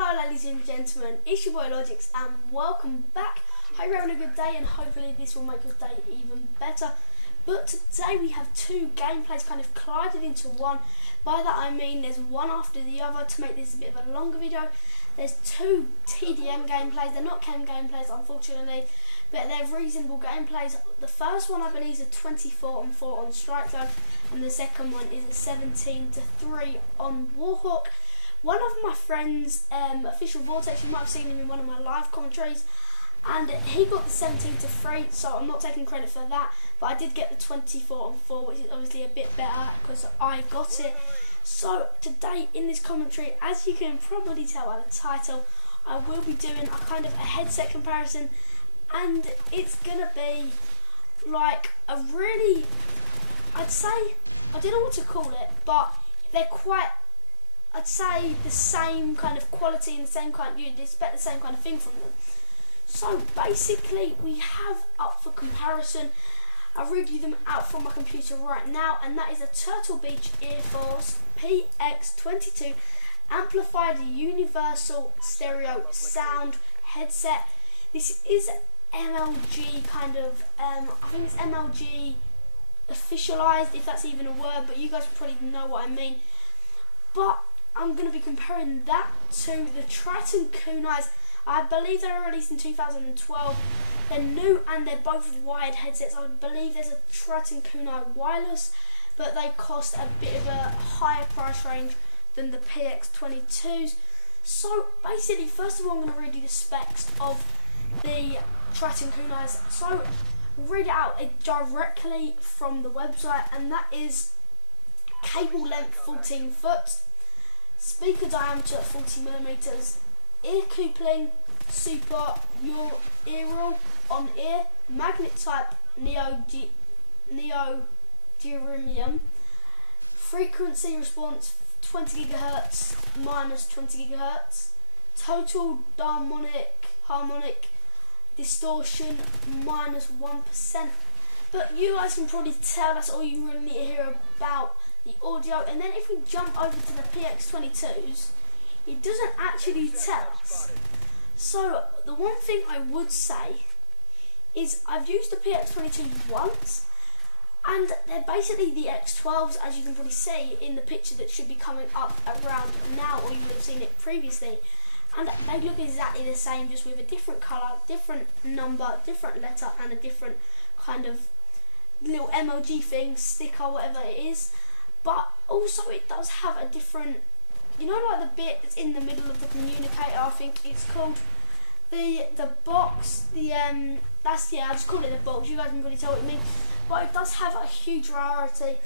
Hello ladies and gentlemen, it's your boy Logix and welcome back. Hope you're having a good day and hopefully this will make your day even better. But today we have two gameplays kind of collided into one. By that I mean there's one after the other to make this a bit of a longer video. There's two TDM gameplays, they're not chem gameplays unfortunately, but they're reasonable gameplays. The first one I believe is a 24-on-4 on Strike Zone and the second one is a 17-3 on Warhawk. One of my friends, Official Vortex, you might have seen him in one of my live commentaries, and he got the 17-3, so I'm not taking credit for that, but I did get the 24-on-4, which is obviously a bit better because I got it. So today in this commentary, as you can probably tell by the title, I will be doing a kind of a headset comparison, and it's gonna be like a really, I'd say, I don't know what to call it, but they're quite, I'd say the same kind of quality and the same kind, you'd expect the same kind of thing from them. So basically we have up for comparison, I'll read you them out from my computer right now, and that is a Turtle Beach Air Force PX22 amplified universal stereo sound headset. This is MLG kind of, I think it's MLG officialized, if that's even a word, but you guys probably know what I mean. But I'm going to be comparing that to the Tritton Kunais. I believe they were released in 2012. They're new and they're both wired headsets. I believe there's a Tritton Kunai wireless, but they cost a bit of a higher price range than the PX22s. So basically, first of all, I'm going to read you the specs of the Tritton Kunais. So read it out directly from the website, and that is cable length 14 foot. Speaker diameter 40mm, ear coupling, super, your earl on ear, magnet type neodymium, frequency response 20 GHz minus 20 GHz, total harmonic distortion minus 1%. But you guys can probably tell that's all you really need to hear about the audio. And then if we jump over to the PX22s, it doesn't actually tell us. So the one thing I would say is I've used the PX22 once, and they're basically the X12s, as you can probably see in the picture that should be coming up around now, or you would have seen it previously. And they look exactly the same, just with a different colour, different number, different letter, and a different kind of little MLG thing, sticker, whatever it is. But also it does have a different, you know, like the bit that's in the middle of the communicator, I think it's called the box, that's, yeah, I'll just call it the box, you guys can really tell what it means. But it does have a huge variety,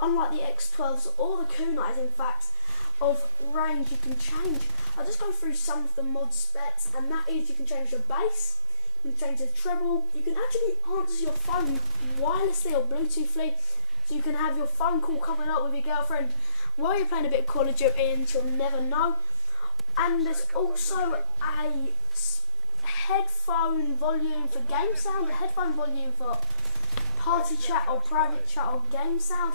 unlike the X12s or the Kunais in fact, of range you can change. I'll just go through some of the mod specs, and that is you can change the bass, you can change the treble, you can actually answer your phone wirelessly or Bluetoothly, so you can have your phone call coming up with your girlfriend while you're playing a bit of Call of Duty and she'll never know. And there's also a headphone volume for game sound, a headphone volume for party chat or private chat or game sound,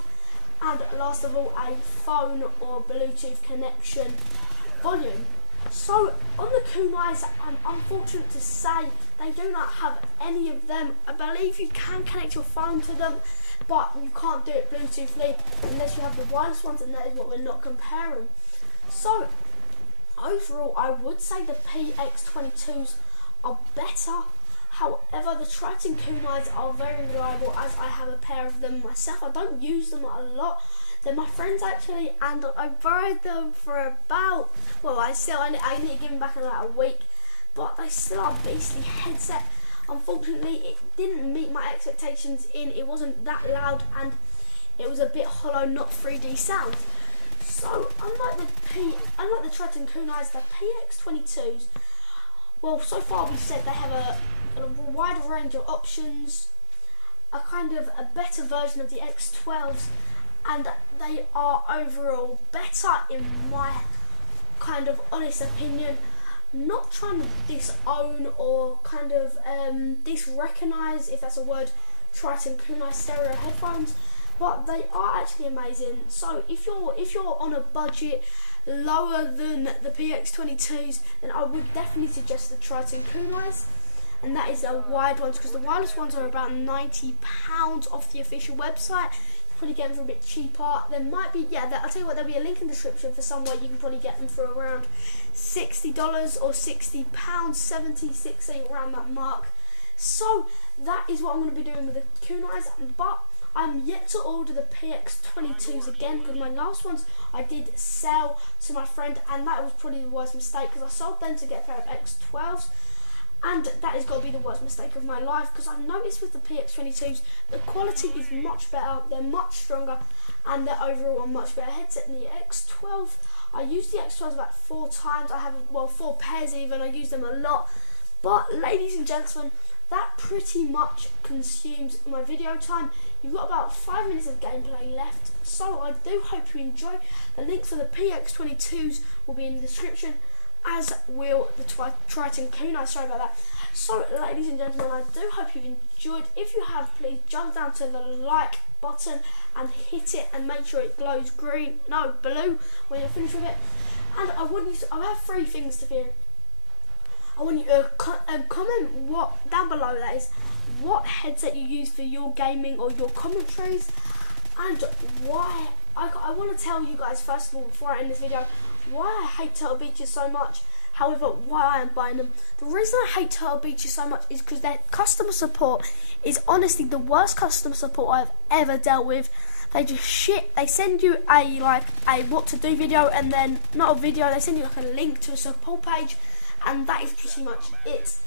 and last of all a phone or Bluetooth connection volume. So on the Kunais, I'm unfortunate to say they do not have any of them. I believe you can connect your phone to them, but you can't do it Bluetoothly unless you have the wireless ones, and that is what we're not comparing. So overall, I would say the PX22s are better. However, the Tritton Kunais are very reliable, as I have a pair of them myself. I don't use them a lot. They're my friends actually, and I borrowed them for about, well, I need to give them back in like a week, but they still are a beastly headset. Unfortunately, it didn't meet my expectations it wasn't that loud, and it was a bit hollow, not 3D sound. So unlike the Tritton Kunais, the PX22s, well, so far we've said they have a wider range of options, a kind of a better version of the X12s, and they are overall better in my kind of honest opinion. Not trying to disown or kind of disrecognize, if that's a word, Tritton Kunai stereo headphones, but they are actually amazing. So if you're on a budget lower than the PX22s, then I would definitely suggest the Tritton Kunais, and that is the wide ones, because the wireless ones are about £90 off the official website. You can probably get them for a bit cheaper. There might be, I'll tell you what, there'll be a link in the description for somewhere you can probably get them for around $60 or £60, 70, 60, around that mark. So that is what I'm going to be doing with the Kunais, but I'm yet to order the PX22s again, because my last ones I did sell to my friend, and that was probably the worst mistake, because I sold them to get a pair of X12s, and that has got to be the worst mistake of my life, because I've noticed with the PX22s the quality is much better, they're much stronger, and they're overall a much better headset than the X12. I used the X12s about 4 times, I have, well, 4 pairs even, I use them a lot, but ladies and gentlemen, that pretty much consumes my video time. You've got about 5 minutes of gameplay left, so I do hope you enjoy. The link for the PX22s will be in the description, as will the Tritton Kunai, sorry about that. So ladies and gentlemen, I do hope you've enjoyed. If you have, please jump down to the like button and hit it, and make sure it glows blue when you're finished with it. And I have 3 things to do. I want you to comment down below, that is, what headset you use for your gaming or your commentaries, and why. I want to tell you guys first of all, before I end this video, why I hate Turtle Beaches so much, however why I am buying them. The reason I hate Turtle Beaches so much is because their customer support is honestly the worst customer support I've ever dealt with. They just shit. They send you a what to do video, and then not a video, they send you like a link to a support page, and that is pretty much it.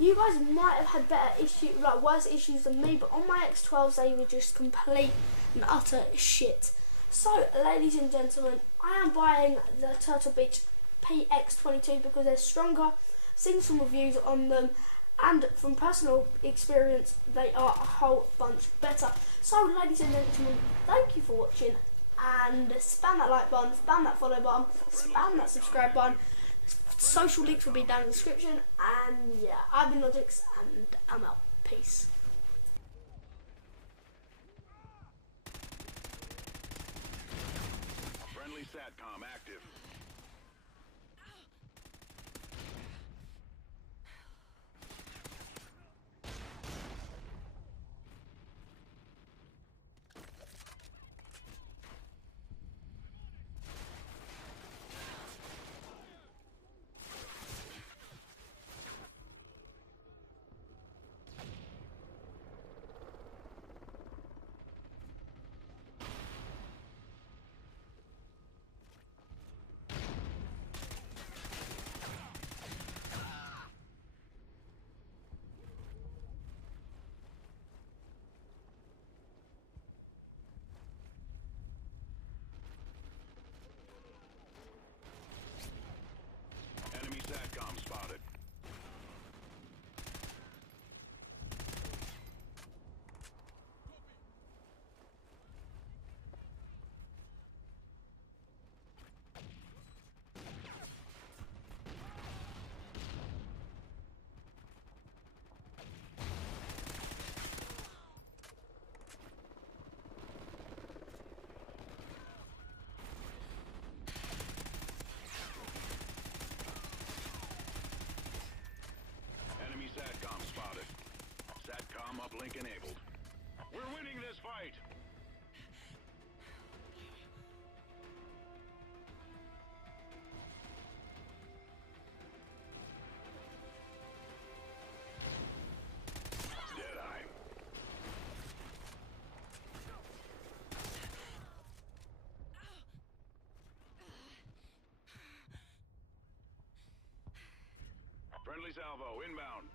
You guys might have had better issues, like worse issues than me, but on my X12s they were just complete and utter shit. So, ladies and gentlemen, I am buying the Turtle Beach PX22 because they're stronger, seeing some reviews on them, and from personal experience, they are a whole bunch better. So, ladies and gentlemen, thank you for watching, and spam that like button, spam that follow button, spam that subscribe button. Social links will be down in the description, and yeah, I've been Logix, and I'm out. Peace. Friendly SATCOM active. Enemy SATCOM spotted. SATCOM spotted. SATCOM uplink enabled. We're winning this fight! Deadeye. Friendly salvo inbound.